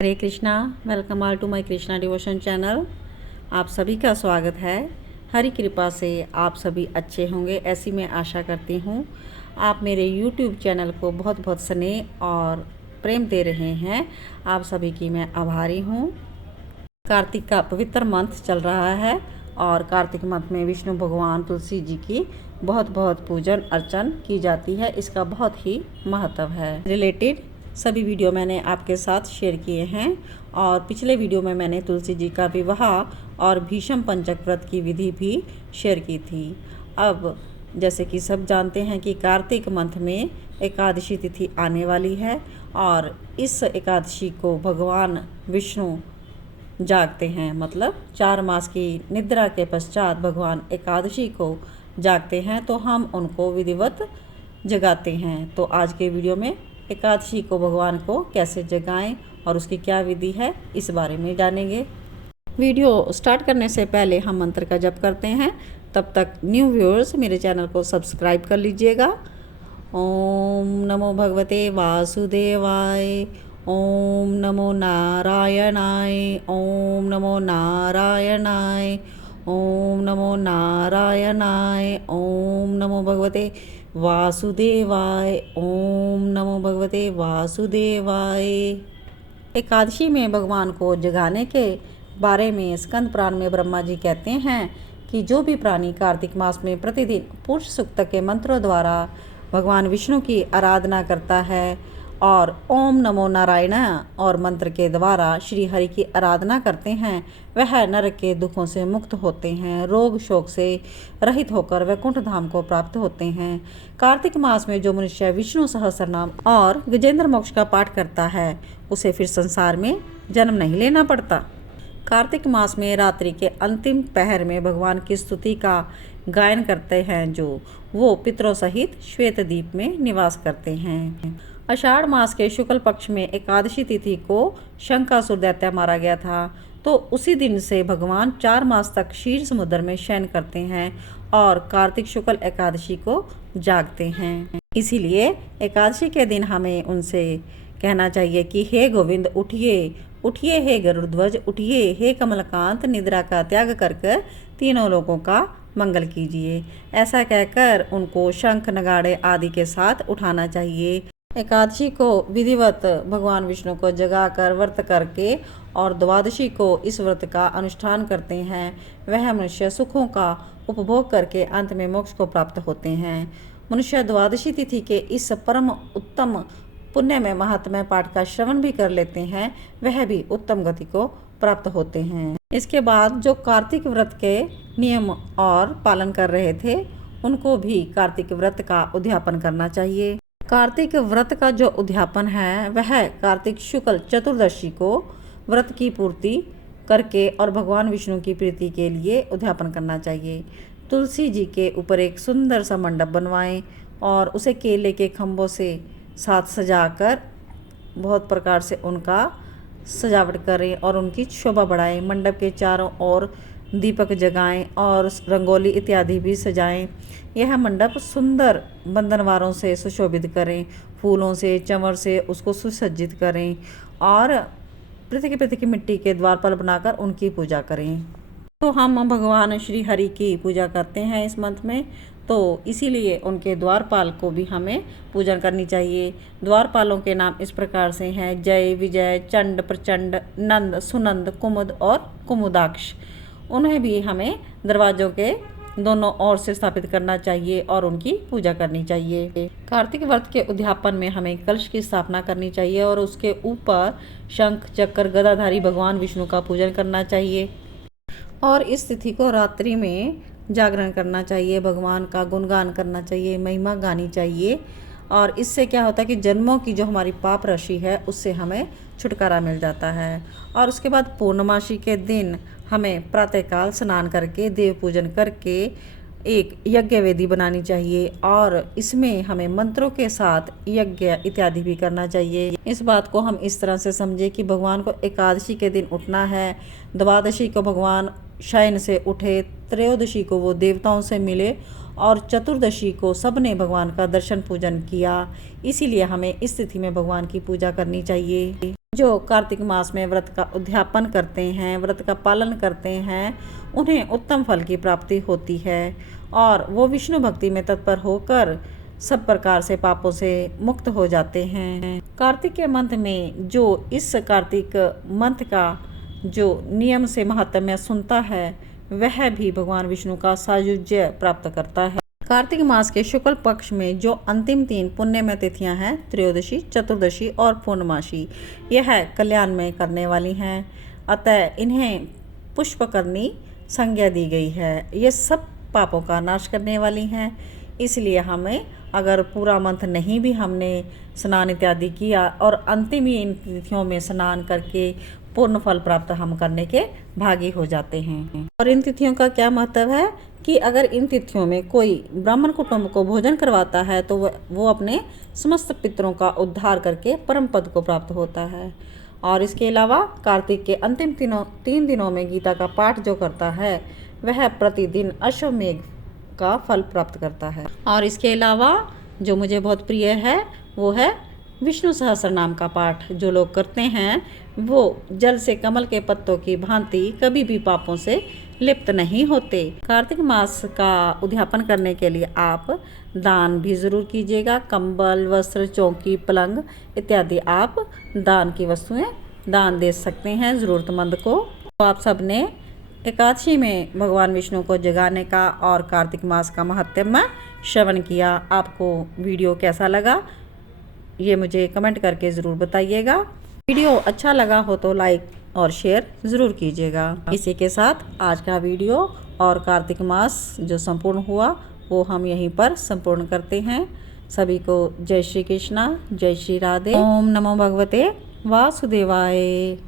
Hare Krishna. Welcome all to my Krishna devotion channel. आप सभी का स्वागत है। हरि कृपा से आप सभी अच्छे होंगे ऐसी मैं आशा करती हूँ। आप मेरे यूट्यूब चैनल को बहुत बहुत स्नेह और प्रेम दे रहे हैं, आप सभी की मैं आभारी हूँ। कार्तिक का पवित्र मंथ चल रहा है और कार्तिक मंथ में विष्णु भगवान तुलसी जी की बहुत बहुत पूजन अर्चन की जाती है। इसका बहुत ही महत्व है। रिलेटेड सभी वीडियो मैंने आपके साथ शेयर किए हैं और पिछले वीडियो में मैंने तुलसी जी का विवाह और भीष्म पंचक व्रत की विधि भी शेयर की थी। अब जैसे कि सब जानते हैं कि कार्तिक मंथ में एकादशी तिथि आने वाली है और इस एकादशी को भगवान विष्णु जागते हैं, मतलब 4 मास की निद्रा के पश्चात भगवान एकादशी को जागते हैं, तो हम उनको विधिवत जगाते हैं। तो आज के वीडियो में एकादशी को भगवान को कैसे जगाएं और उसकी क्या विधि है, इस बारे में जानेंगे। वीडियो स्टार्ट करने से पहले हम मंत्र का जप करते हैं। तब तक न्यू व्यूअर्स मेरे चैनल को सब्सक्राइब कर लीजिएगा। ओम नमो भगवते वासुदेवाय, ओम नमो नारायणाय, ओम नमो नारायणाय, ओम नमो नारायणाय, ओम नमो भगवते वासुदेवाय, ओम नमो भगवते वासुदेवाय। एकादशी में भगवान को जगाने के बारे में स्कंद पुराण में ब्रह्मा जी कहते हैं कि जो भी प्राणी कार्तिक मास में प्रतिदिन पुरुष सूक्त के मंत्रों द्वारा भगवान विष्णु की आराधना करता है और ओम नमो नारायण और मंत्र के द्वारा श्री हरि की आराधना करते हैं, वह नरक के दुखों से मुक्त होते हैं, रोग शोक से रहित होकर वैकुंठ धाम को प्राप्त होते हैं। कार्तिक मास में जो मनुष्य विष्णु सहस्रनाम और गजेंद्र मोक्ष का पाठ करता है उसे फिर संसार में जन्म नहीं लेना पड़ता। कार्तिक मास में रात्रि के अंतिम पहर में भगवान की स्तुति का गायन करते हैं जो वो पितरों सहित श्वेत द्वीप में निवास करते हैं। आषाढ़ मास के शुक्ल पक्ष में एकादशी तिथि को शंकासुर दैत्य मारा गया था, तो उसी दिन से भगवान 4 मास तक क्षीर समुद्र में शयन करते हैं और कार्तिक शुक्ल एकादशी को जागते हैं। इसीलिए एकादशी के दिन हमें उनसे कहना चाहिए कि हे गोविंद उठिए, उठिए हे गरुड़ध्वज उठिए, हे कमलकांत निद्रा का त्याग कर कर तीनों लोगों का मंगल कीजिए। ऐसा कहकर उनको शंख नगाड़े आदि के साथ उठाना चाहिए। एकादशी को विधिवत भगवान विष्णु को जगाकर व्रत करके और द्वादशी को इस व्रत का अनुष्ठान करते हैं, वह मनुष्य सुखों का उपभोग करके अंत में मोक्ष को प्राप्त होते हैं। मनुष्य द्वादशी तिथि के इस परम उत्तम पुण्य में महात्म्य पाठ का श्रवण भी कर लेते हैं, वह भी उत्तम गति को प्राप्त होते हैं। इसके बाद जो कार्तिक व्रत के नियम और पालन कर रहे थे उनको भी कार्तिक व्रत का उद्यापन करना चाहिए। कार्तिक व्रत का जो उद्यापन है वह कार्तिक शुक्ल चतुर्दशी को व्रत की पूर्ति करके और भगवान विष्णु की प्रीति के लिए उद्यापन करना चाहिए। तुलसी जी के ऊपर एक सुंदर सा मंडप बनवाएं और उसे केले के खम्भों से साथ सजाकर बहुत प्रकार से उनका सजावट करें और उनकी शोभा बढ़ाएं। मंडप के चारों ओर दीपक जगाएं और रंगोली इत्यादि भी सजाएं। यह मंडप सुंदर बंधनवारों से सुशोभित करें, फूलों से चंवर से उसको सुसज्जित करें और पृथ्वी मिट्टी के द्वारपाल बनाकर उनकी पूजा करें। तो हम भगवान श्री हरि की पूजा करते हैं इस मंथ में, तो इसीलिए उनके द्वारपाल को भी हमें पूजन करनी चाहिए। द्वारपालों के नाम इस प्रकार से हैं: जय, विजय, चंड, प्रचंड, नंद, सुनंद, कुमुद और कुमुदाक्ष। उन्हें भी हमें दरवाजों के दोनों ओर से स्थापित करना चाहिए और उनकी पूजा करनी चाहिए। कार्तिक व्रत के उद्यापन में हमें कलश की स्थापना करनी चाहिए और उसके ऊपर शंख चक्र गदाधारी भगवान विष्णु का पूजन करना चाहिए और इस तिथि को रात्रि में जागरण करना चाहिए, भगवान का गुणगान करना चाहिए, महिमा गानी चाहिए। और इससे क्या होता है कि जन्मों की जो हमारी पाप राशि है उससे हमें छुटकारा मिल जाता है। और उसके बाद पूर्णमासी के दिन हमें प्रातःकाल स्नान करके देव पूजन करके एक यज्ञ वेदी बनानी चाहिए और इसमें हमें मंत्रों के साथ यज्ञ इत्यादि भी करना चाहिए। इस बात को हम इस तरह से समझे कि भगवान को एकादशी के दिन उठना है, द्वादशी को भगवान शयन से उठे, त्रयोदशी को वो देवताओं से मिले और चतुर्दशी को सबने भगवान का दर्शन पूजन किया। इसीलिए हमें इस तिथि में भगवान की पूजा करनी चाहिए। जो कार्तिक मास में व्रत का उद्यापन करते हैं, व्रत का पालन करते हैं, उन्हें उत्तम फल की प्राप्ति होती है और वो विष्णु भक्ति में तत्पर होकर सब प्रकार से पापों से मुक्त हो जाते हैं। कार्तिक के मंथ में जो इस कार्तिक मंथ का जो नियम से महात्म्य सुनता है वह भी भगवान विष्णु का सायुज्य प्राप्त करता है। कार्तिक मास के शुक्ल पक्ष में जो अंतिम 3 पुण्यमय तिथियां हैं, त्रयोदशी, चतुर्दशी और पूर्णमासी, यह कल्याण में करने वाली हैं, अतः इन्हें पुष्पकर्णी संज्ञा दी गई है। ये सब पापों का नाश करने वाली हैं, इसलिए हमें अगर पूरा मंथ नहीं भी हमने स्नान इत्यादि किया और अंतिम ही इन तिथियों में स्नान करके पूर्ण फल प्राप्त हम करने के भागी हो जाते हैं। और इन तिथियों का क्या महत्व है कि अगर इन तिथियों में कोई ब्राह्मण कुटुंब को भोजन करवाता है तो वो अपने समस्त पितरों का उद्धार करके परम पद को प्राप्त होता है। और इसके अलावा कार्तिक के अंतिम 3 दिनों में गीता का पाठ जो करता है वह प्रतिदिन अश्वमेघ का फल प्राप्त करता है। और इसके अलावा जो मुझे बहुत प्रिय है वो है विष्णु सहस्त्र नाम का पाठ। जो लोग करते हैं वो जल से कमल के पत्तों की भांति कभी भी पापों से लिप्त नहीं होते। कार्तिक मास का उद्यापन करने के लिए आप दान भी ज़रूर कीजिएगा। कंबल, वस्त्र, चौकी, पलंग इत्यादि आप दान की वस्तुएं दान दे सकते हैं ज़रूरतमंद को। तो आप सब ने एकादशी में भगवान विष्णु को जगाने का और कार्तिक मास का महत्म्य श्रवण किया। आपको वीडियो कैसा लगा ये मुझे कमेंट करके ज़रूर बताइएगा। वीडियो अच्छा लगा हो तो लाइक और शेयर ज़रूर कीजिएगा। इसी के साथ आज का वीडियो और कार्तिक मास जो संपूर्ण हुआ वो हम यहीं पर संपूर्ण करते हैं। सभी को जय श्री कृष्णा, जय श्री राधे। ओम नमो भगवते वासुदेवाय।